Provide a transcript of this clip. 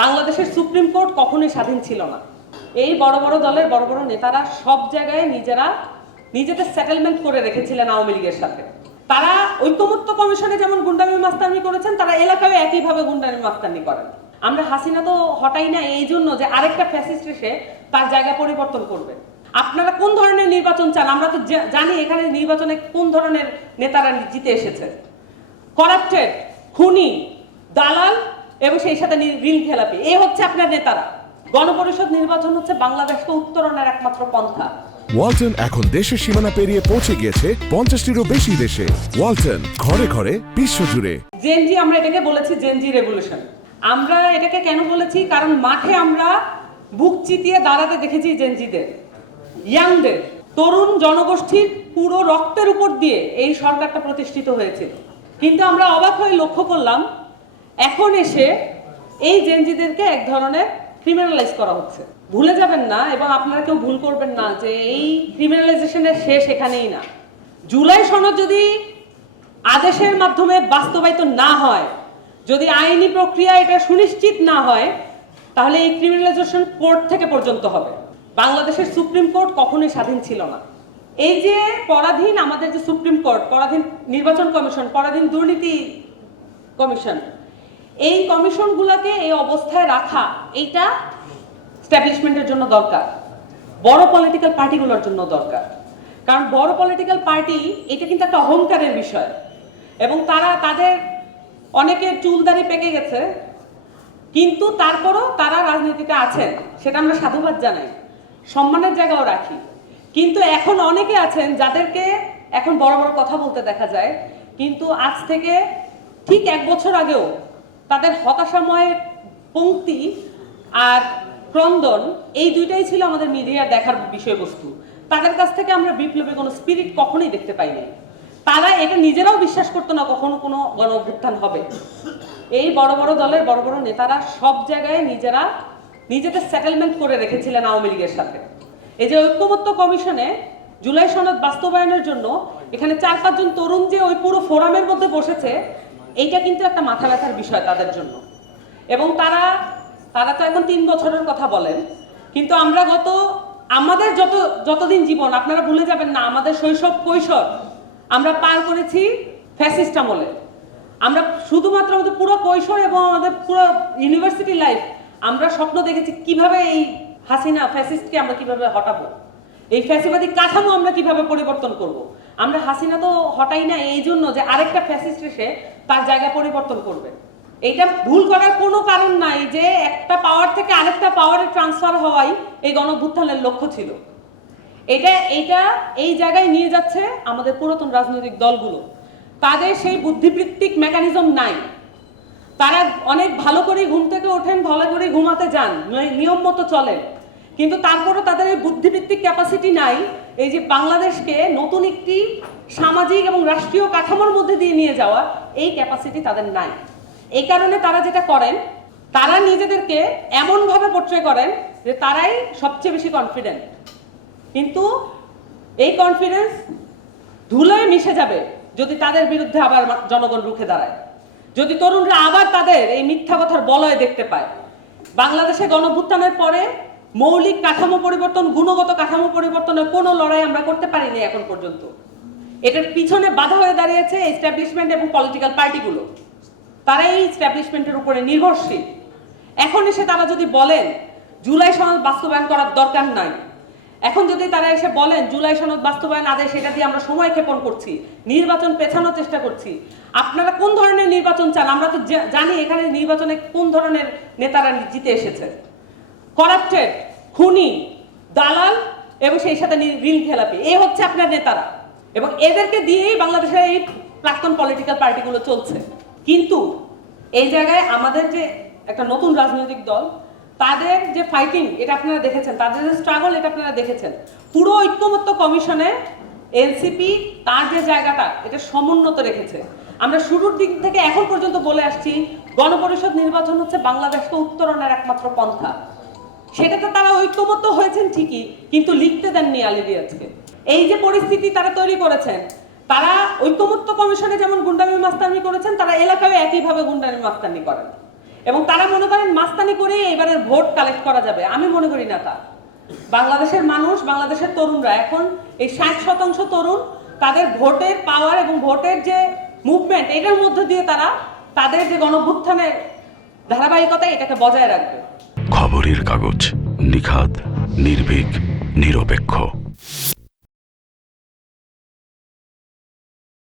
বাংলাদেশের supreme court কখনোই স্বাধীন ছিল না। এই বড় বড় দলের বড় বড় নেতারা সব জায়গায় নিজেরা নিজেদের সেটেলমেন্ট করে রেখেছিলেন আওয়ামী লীগের সাথে। তারা ঐক্যমত্য কমিশনে যেমন গুন্ডামি মাস্তানি করেছেন, তারা এলাকায় একইভাবে গুন্ডামি মাস্তানি করেন। আমরা হাসিনা তো হটাই না এই জন্য যে আরেকটা ফ্যাসিস্ট এসে তার জায়গা পরিবর্তন করবে। আপনারা কোন ধরনের নির্বাচন চান? আমরা তো জানি এখানে নির্বাচনে কোন ধরনের নেতারা জিতে এসেছে। করাপ্টেড খুনি, দালাল এবং সেই সাথে ঋণ খেলাপি। এই হচ্ছে আপনার নেতারা। গণপরিষদ নির্বাচন হচ্ছে বাংলাদেশকে উত্তরণের একমাত্র পন্থা। ওয়ালটন এখন দেশের সীমানা পেরিয়ে পৌঁছে গিয়েছে পঞ্চাশটিরও বেশি দেশে। ওয়ালটন ঘরে ঘরে বিশ্বজুড়ে জেনজি আমরা এটাকে বলেছি জেনজি রেভলিউশন আমরা এটাকে কেন বলেছি? কারণ মাঠে আমরা বুক চিতিয়ে দাঁড়াতে দেখেছি জেনজিদের ইয়াংদের তরুণ জনগোষ্ঠীর পুরো রক্তের উপর দিয়ে এই সরকারটা প্রতিষ্ঠিত হয়েছিল। কিন্তু আমরা অবাক হয়ে লক্ষ্য করলাম এখন এসে এই জেনজিদেরকে এক ধরনের ক্রিমিনালাইজ করা হচ্ছে। ভুলে যাবেন না এবং আপনারা কেউ ভুল করবেন না যে এই ক্রিমিনালাইজেশনের শেষ এখানেই না। জুলাই সনদ যদি আদেশের মাধ্যমে বাস্তবায়িত না হয়, যদি আইনি প্রক্রিয়া এটা সুনিশ্চিত না হয়, তাহলে এই ক্রিমিনালাইজেশন কোর্ট থেকে পর্যন্ত হবে। বাংলাদেশের সুপ্রিম কোর্ট কখনোই স্বাধীন ছিল না। এই যে পরাধীন আমাদের যে সুপ্রিম কোর্ট, পরাধীন নির্বাচন কমিশন, পরাধীন দুর্নীতি কমিশন এই কমিশনগুলোকে এই অবস্থায় রাখা, এইটা স্ট্যাবলিশমেন্টের জন্য দরকার। বড় পলিটিক্যাল পার্টিগুলোর জন্য দরকার। কারণ বড় পলিটিক্যাল পার্টি এটা কিন্তু একটা অহংকারের বিষয়। এবং তারা, তাদের অনেকের চুলদারি পেকে গেছে। কিন্তু তারপরও তারা রাজনীতিতে আছেন, সেটা আমরা সাধুবাদ জানাই। সম্মানের জায়গাও রাখি। কিন্তু এখন অনেকে আছেন যাদেরকে এখন বড় বড় কথা বলতে দেখা যায়। কিন্তু আজ থেকে ঠিক এক বছর আগেও তাদের হতাশাময় পংক্তি আর ক্রন্দন, এই দুইটাই ছিল আমাদের মিডিয়ার দেখার বিষয়বস্তু। তাদের কাছ থেকে আমরা বিপ্লবী কোনো স্পিরিট কখনোই দেখতে পাইনি তারা এটা নিজেরাও বিশ্বাস করতো না কখনো কোনো গণ অভ্যুত্থান হবে। এই বড় বড় দলের বড় বড় নেতারা সব জায়গায় নিজেরা নিজেদের সেটেলমেন্ট করে রেখেছিলেন আওয়ামী লীগের সাথে। এই যে ঐক্যমত্য কমিশনে জুলাই সনদ বাস্তবায়নের জন্য এখানে চার পাঁচজন তরুণ যে ওই পুরো ফোরামের মধ্যে বসেছে এইটা কিন্তু একটা মাথা ব্যথার বিষয় তাদের জন্য। এবং তারা তারা তো এখন তিন বছরের কথা বলেন, কিন্তু আমরা গত, আমাদের যত, যতদিন জীবন, আপনারা ভুলে যাবেন না, আমাদের শৈশব কৈশোর, আমরা পার করেছি ফ্যাসিস্ট আমলে। আমরা শুধুমাত্র আমাদের পুরো কৈশোর এবং আমাদের পুরো ইউনিভার্সিটি লাইফ আমরা স্বপ্ন দেখেছি কীভাবে এই হাসিনা ফ্যাসিস্টকে আমরা কীভাবে হটাবো। এই ফ্যাসিবাদী কাঠামো আমরা কীভাবে পরিবর্তন করব। আমরা হাসিনা তো হটাই না, এই জন্য যে আরেকটা ফ্যাসিস্ট এসে তার জায়গা পরিবর্তন করবে। এইটা ভুল করার কোনো কারণ নাই যে একটা পাওয়ার থেকে আরেকটা পাওয়ারে ট্রান্সফার হওয়াই এই গণভুত্থানের লক্ষ্য ছিল। এটা এটা এই জায়গায় নিয়ে যাচ্ছে আমাদের পুরাতন রাজনৈতিক দলগুলো। তাদের সেই বুদ্ধিবৃত্তিক মেকানিজম নাই। তারা অনেক ভালো করে ঘুম থেকে ওঠেন, ভালো করে ঘুমাতে যান নিয়ম মতো চলেন। কিন্তু তারপরও তাদের এই বুদ্ধিবৃত্তিক ক্যাপাসিটি নাই, এই যে বাংলাদেশকে নতুন একটি সামাজিক এবং রাষ্ট্রীয় কাঠামোর মধ্যে দিয়ে নিয়ে যাওয়া এই ক্যাপাসিটি তাদের নাই। এই কারণে তারা যেটা করেন, তারা নিজেদেরকে এমনভাবে পোট্রে করেন যে তারাই সবচেয়ে বেশি কনফিডেন্ট কিন্তু এই কনফিডেন্স ধুলোয় মিশে যাবে যদি তাদের বিরুদ্ধে আবার জনগণ রুখে দাঁড়ায়। যদি তরুণরা আবার তাদের এই মিথ্যা কথার বলয় দেখতে পায়। বাংলাদেশে গণভুত্থানের পরে মৌলিক কাঠামো পরিবর্তন, গুণগত কাঠামো পরিবর্তনের কোনো লড়াই আমরা করতে পারিনি এখন পর্যন্ত। এটার পিছনে বাধা হয়ে দাঁড়িয়েছে এস্টাবলিশমেন্ট এবং পলিটিক্যাল পার্টিগুলো তারা এই স্ট্যাবলিশমেন্টের উপরে নির্ভরশীল। এখন এসে তারা যদি বলেন, জুলাই সনদ বাস্তবায়ন করার দরকার নাই। এখন যদি তারা এসে বলেন, জুলাই সনদ বাস্তবায়ন আদেশ সেটা দিয়ে আমরা সময় ক্ষেপণ করছি, নির্বাচন পেছানোর চেষ্টা করছি, আপনারা কোন ধরনের নির্বাচন চান? আমরা তো জানি এখানে নির্বাচনে কোন ধরনের নেতারা জিতে এসেছে। করাপ্টেড খুনি, দালাল এবং সেই সাথে ঋণ খেলাপি এই হচ্ছে আপনার নেতারা। এবং এদেরকে দিয়েই বাংলাদেশের এই প্রাক্তন পলিটিক্যাল পার্টিগুলো চলছে। কিন্তু এই জায়গায় আমাদের যে একটা নতুন রাজনৈতিক দল, তাদের যে ফাইটিং এটা আপনারা দেখেছেন, তাদের যে স্ট্রাগল এটা আপনারা দেখেছেন। পুরো ঐক্যমত্য কমিশনে এনসিপি তার যে জায়গাটা, এটা সমুন্নত রেখেছে। আমরা শুরুর দিক থেকে এখন পর্যন্ত বলে আসছি, গণপরিষদ নির্বাচন হচ্ছে বাংলাদেশকে উত্তরণের একমাত্র পন্থা। সেটাতে তারা ঐক্যবদ্ধ হয়েছেন ঠিকই, কিন্তু লিখতে দেননি আলিরিয়াজকে এই যে পরিস্থিতি তারা তৈরি করেছেন, তারা ঐক্যমত্য কমিশনে যেমন গুন্ডামি মাস্তানি করেছেন, তারা এলাকায় একইভাবে গুন্ডামি মাস্তানি করেন। এবং তারা মনে করেন মাস্তানি করে এবারের ভোট কালেক্ট করা যাবে। আমি মনে করি না তা। বাংলাদেশের মানুষ, বাংলাদেশের তরুণরা এখন এই ষাট শতাংশ তরুণ, তাদের ভোটের পাওয়ার এবং ভোটের যে মুভমেন্ট এটার মধ্যে দিয়ে তারা তাদের যে গণভুত্থানের ধারাবাহিকতা, এটাকে বজায় রাখবে। খবরের কাগজ নিখাত নির্ভীক, নিরপেক্ষ।